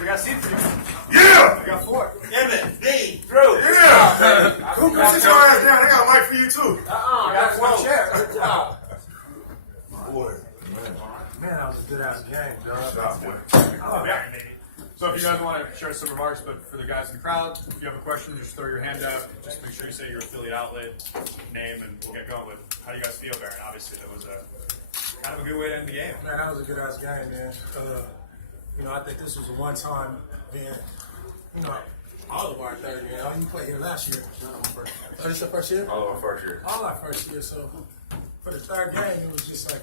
We got seats for you. Yeah! We got 4. Emmett, D, Drew. Yeah! Who can sit your ass down? They got a mic for you too. We got 1 chair. Good job. Boy. Man, that was a good ass game, dog. Good job, boy. Yeah. So if you guys want to share some remarks, but for the guys in the crowd, if you have a question, just throw your hand up. Just make sure you say your affiliate outlet, name, and we'll get going with how you guys feel, Baron. Obviously, that was a kind of a good way to end the game. Man, that was a good ass game, man. I think this was a one-time event. All of our third year. You played here last year. Oh, this your first year? All of our first year. All our first year. So for the third game, it was just like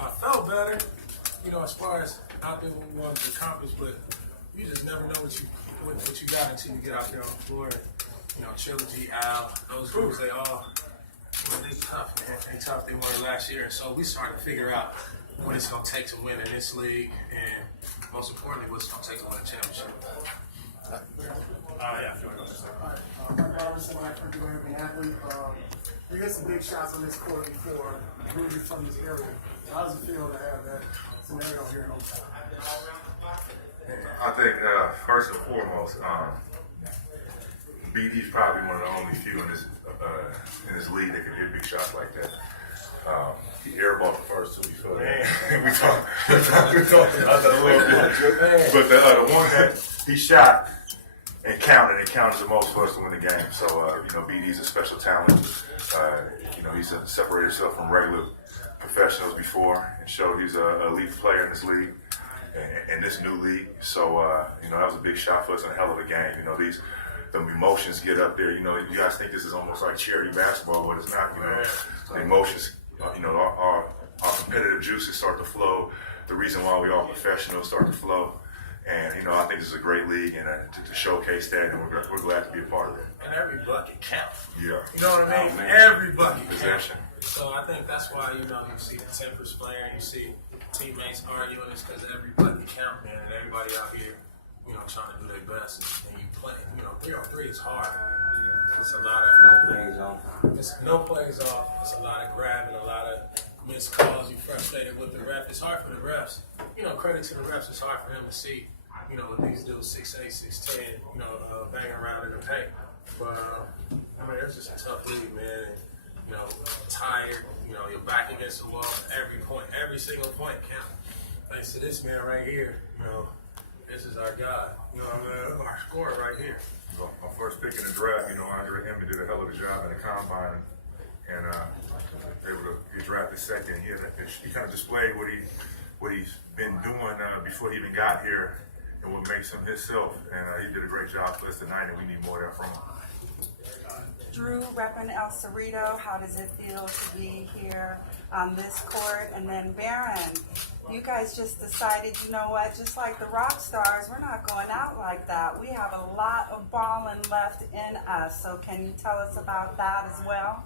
I felt better. As far as out there what we wanted to accomplish, but you just never know what you got until you get out there on the floor. And, Trilogy, Al, those groups, they all, they tough, man. They tough. They won it last year. And so we started to figure out what it's going to take to win in this league, and most importantly, what it's going to take to win a championship. Yeah, if you want to go first. Mike Robertson, my African American athlete. You get some big shots on this court before, really from this area. How does it feel to have that scenario here in Oakland? I think first and foremost, BD's probably one of the only few in this league that can hit big shots like that. He airballed the first two before that. we talked about that a little bit. But the one that he shot and counted the most for us to win the game. So, BD's a special talent. He's separated himself from regular professionals before and showed he's an elite player in this league, in this new league. So, that was a big shot for us and a hell of a game. The emotions get up there. You guys think this is almost like charity basketball, but it's not. The emotions, our competitive juices start to flow. The reason why we all professionals start to flow. And, I think this is a great league and to showcase that, and we're glad to be a part of it. And every bucket counts. Yeah. You know what I mean? Every bucket Possession. counts. So I think that's why, you see the tempers playing, you see teammates arguing, it's because every bucket counts, man, and everybody out here, trying to do their best. And you play, 3-on-3 is hard. It's a lot of No plays off. It's no plays off. It's a lot of grabbing, a lot of missed calls. You frustrated with the ref. It's hard for the refs. Credit to the refs. It's hard for them to see, what these dudes 6'8", 6'10", banging around in the paint. But it's just a tough league, man. And, tired. You're back against the wall. Every point, every single point counts. Thanks to this man right here. This is our guy. Our scorer right here. Well, my first pick in the draft, Andre Emmett did a hell of a job in the combine, and able to get drafted second. He kind of displayed what he's been doing before he even got here, and what makes him himself. And he did a great job for us tonight, and we need more of that from him. Drew, repping El Cerrito, how does it feel to be here on this court? And then Baron, you guys just decided, just like the rock stars, we're not going out like that. We have a lot of balling left in us. So can you tell us about that as well?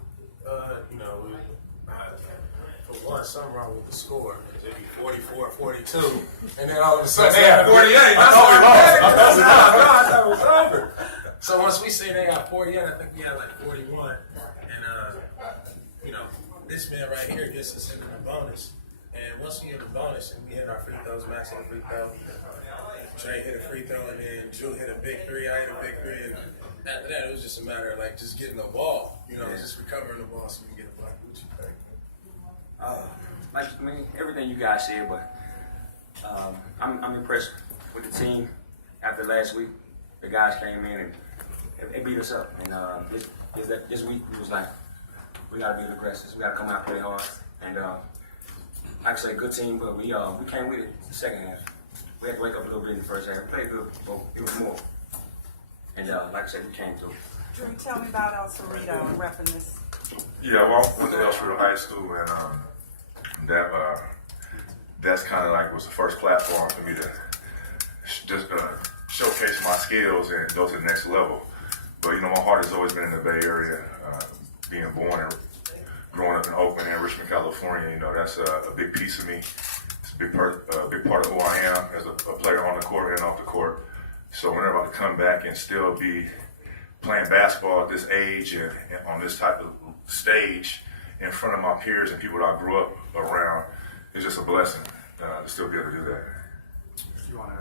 For one, something wrong with the score. It'd be 44-42, and then all of a sudden they had 48. I thought it was over. So once we say they got 48, I think we had like 41. And, this man right here gets us into the bonus. And once we hit the bonus and we hit our free throws, Max hit a free throw, Trey hit a free throw, and then Drew hit a big three, I hit a big three. And after that, it was just a matter of just getting the ball, just recovering the ball so we can get a bucket. What you think? Everything you guys said, but I'm impressed with the team. After last week, the guys came in and they beat us up. And this week, it was like, we got to be aggressive. We got to come out and play hard. And like I say, good team, but we came with it the second half. We had to wake up a little bit in the first half. We played good, but it was more. And like I said, we came through. Drew, tell me about El Cerrito and repping this. Yeah, well, I went to El Cerrito High School, and that's kind of like was the first platform for me to just showcase my skills and go to the next level. But my heart has always been in the Bay Area. Being born and growing up in Oakland and Richmond, California, that's a big piece of me. It's a big part of who I am as a player on the court and off the court. So whenever I come back and still be playing basketball at this age and on this type of stage in front of my peers and people that I grew up around, it's just a blessing to still be able to do that. If you want to.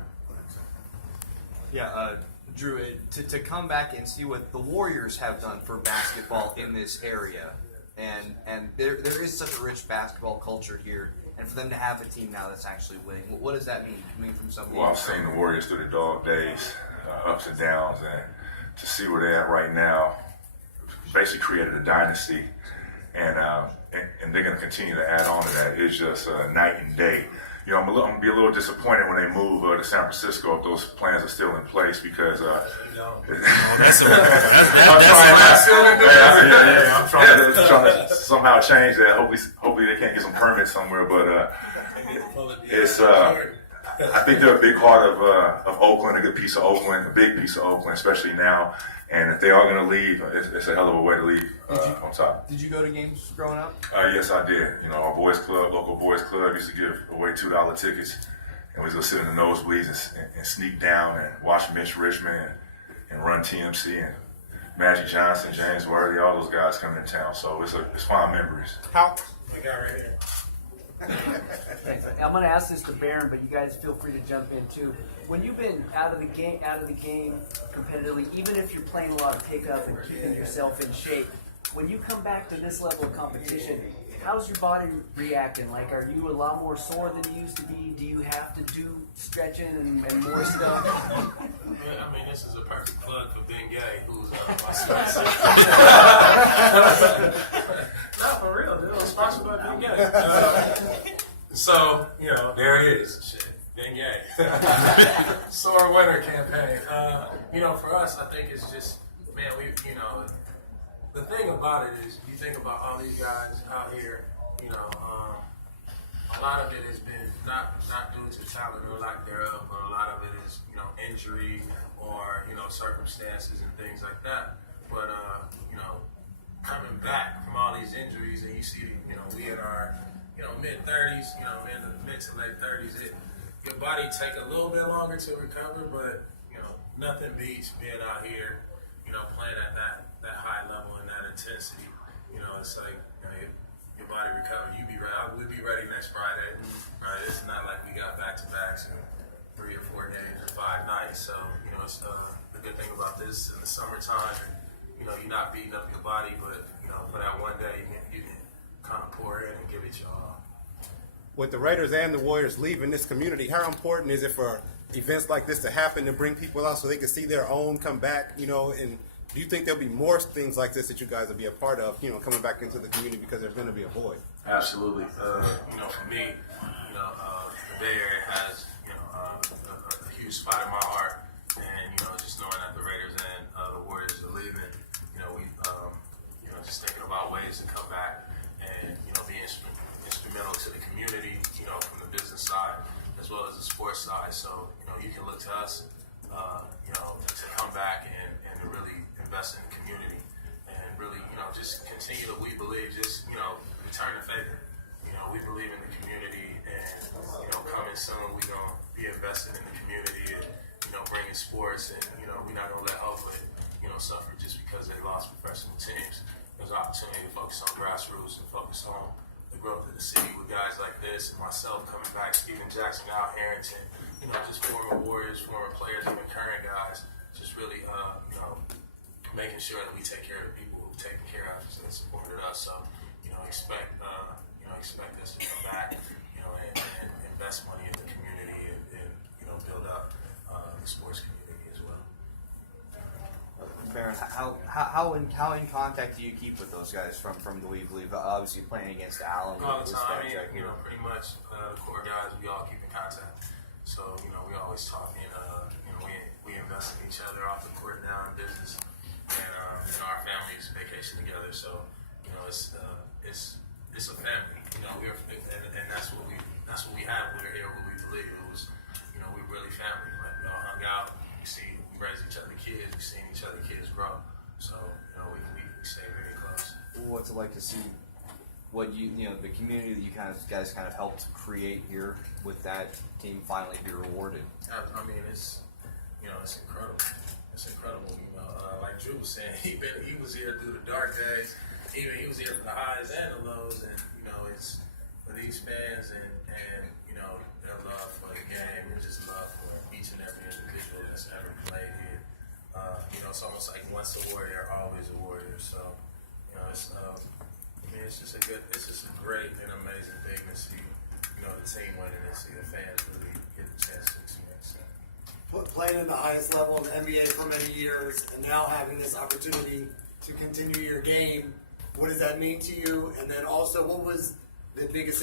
Yeah, Drew, to come back and see what the Warriors have done for basketball in this area, and there is such a rich basketball culture here, and for them to have a team now that's actually winning, what does that mean coming from somebody? Well, I've seen the Warriors through the dog days, ups and downs, and to see where they're at right now, basically created a dynasty, and they're going to continue to add on to that. It's just night and day. You know, I'm going to be a little disappointed when they move to San Francisco if those plans are still in place because. That's I'm trying to somehow change that. Hopefully they can't get some permits somewhere, but it's. I think they're a big part of Oakland, a good piece of Oakland, a big piece of Oakland, especially now. And if they are going to leave, it's a hell of a way to leave on top. Did you go to games growing up? Yes, I did. You know, our boys club, local boys club, used to give away $2 tickets, and we used to sit in the nosebleeds and sneak down and watch Mitch Richmond and Run TMC and Magic Johnson, James Worthy, all those guys coming in town. So it's fond memories. My guy right here. Thanks. I'm going to ask this to Baron, but you guys feel free to jump in too. When you've been out of the game competitively, even if you're playing a lot of pickup and keeping yourself in shape, when you come back to this level of competition, how's your body reacting? Like, are you a lot more sore than you used to be? Do you have to do stretching and more stuff? I mean, this is a perfect plug for Ben Gay, who's my sponsor. Not for real, dude. I'm sponsored by Ben Gay. So, you know, there it is. Shit, Ben Gay. Sore winter campaign. You know, for us, I think it's just, man, the thing about it is, you think about all these guys out here, you know, a lot of it has been not due to talent or lack thereof, but a lot of it is, you know, injury or, you know, circumstances and things like that. But, you know, coming back from all these injuries and you see, you know, we in our, you know, mid-30s, you know, in the mid to late 30s, your body take a little bit longer to recover, but, you know, nothing beats being out here, you know, playing at that high level and that intensity. You know, it's like, you know, your body recover. You be ready. We'll be ready next Friday. Right? It's not like we got back-to-backs in 3 or 4 days or 5 nights. So, you know, it's the good thing about this in the summertime. You know, you're not beating up your body, but, you know, for that one day, you can kind of pour in and give it your all. With the Raiders and the Warriors leaving this community, how important is it for events like this to happen to bring people out so they can see their own come back, you know, and do you think there'll be more things like this that you guys will be a part of, you know, coming back into the community because there's going to be a void? Absolutely. You know, for me, you know, the Bay Area has, you know, a huge spot in my heart, and you know, just knowing that the Raiders and the Warriors are leaving, you know, we, you know, just thinking about ways to come back and you know, be instrumental to the community, you know, from the business side as well as the sports side. So you know, you can look to us, you know, to come back and to really invest in the community and really, you know, just continue to, we believe, just, you know, return the favor. You know, we believe in the community and, you know, coming soon, we're going to be invested in the community and, you know, bringing sports and, you know, we're not going to let Oakland, you know, suffer just because they lost professional teams. There's an opportunity to focus on grassroots and focus on the growth of the city with guys like this and myself coming back, Steven Jackson, Al Harrington, you know, just former Warriors, former players, even current guys, just really, you know, making sure that we take care of the people who've taken care of us and supported us. So, you know, expect us to come back, you know, and invest money in the community and you know, build up the sports community as well. Baron, how in contact do you keep with those guys from the league? Obviously playing against Al and all the time. I mean, Jack, you know, pretty much the core guys, we all keep in contact. So, you know, we always talk and you know, we invest in each other off the court now in business. And you know, our families vacation together, so you know, it's a family. You know, and that's what we have. We're here. What we believe it was. You know, we really family. Like we all hung out. We raised each other kids. We've seen each other kids grow. So you know, we stay very close. What's it like to see what you know the community that you guys kind of helped create here with that team finally be rewarded? I mean, it's you know, it's incredible. It's incredible, you know. Like Drew was saying, he was here through the dark days. He was here for the highs and the lows, and you know, it's for these fans and you know, their love for the game and just love for each and every individual that's ever it's almost like once a warrior, always a warrior. So, you know, it's just a great and amazing thing to see, you know, the team winning and see the fans really get the chance to experience that. Playing in the highest level in the NBA for many years, and now having this opportunity to continue your game, what does that mean to you? And then also, what was the biggest